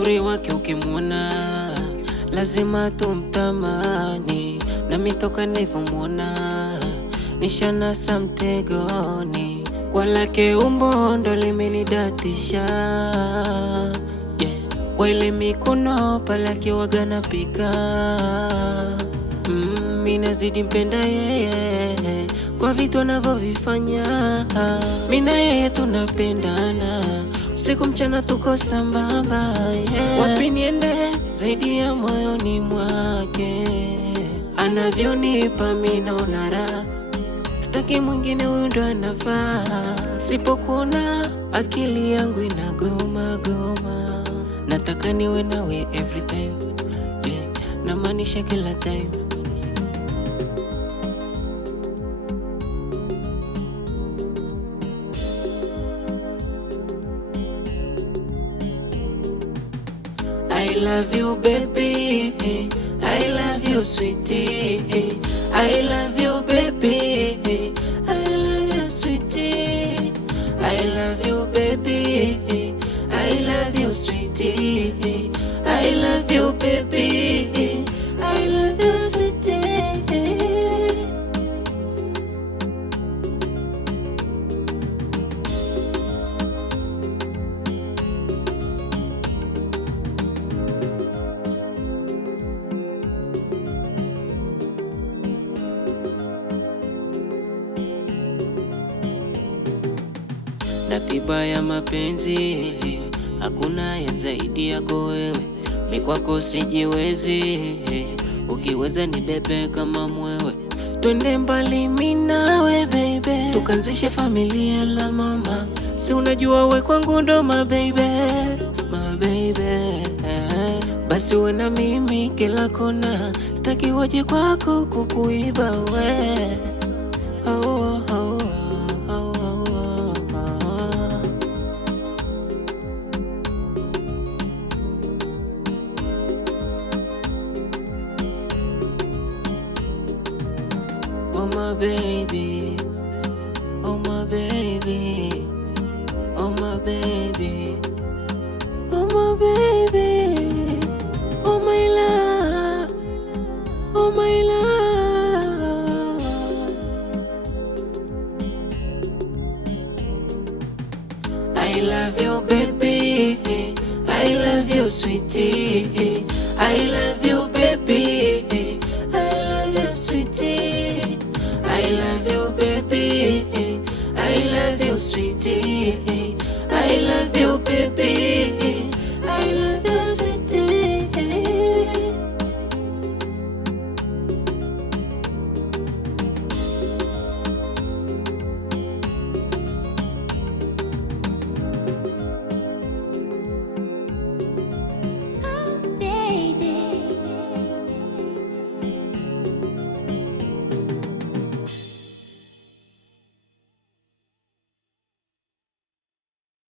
uzuri wake ukimwona lazima tumtamani, na mitoka nilivyomwona nishanasa mtegoni, kwa lake umbo ndo limenidatisha, kwa ile mikono palake waga napika. Mimi nazidi mpenda yeye kwa vitu anavyovifanya, mimi na yeye tunapendana, usiku mchana tuko sambamba, wapi niende zaidi ya moyoni mwake, anavyonipa mimi naona raha, sitaki mwingine, huyu ndo anafaa. Sipokuona akili yangu inagoma goma, nataka niwe nawe every time, namaanisha kila time. I love you baby, I love you sweetie, I love you baby, I love you sweetie, I love you baby, I love you sweetie, I love you baby, I love you sweetie. Na tiba ya mapenzi hakuna ya zaidi yako wewe, mimi kwako sijiwezi, ukiweza ni bebe kama mwewe, twende mbali mimi nawe baby, tukanzishe familia la mama, si unajua we kwangu ndo my baby, my baby. Basi uwe na mimi kila kona, sitaki waje kwako kukuiba we. Oh, oh, oh. Oh my baby, oh my baby, oh my baby, oh my baby, oh my love, oh my love. I love you baby, I love you sweetie, I love